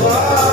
Wow.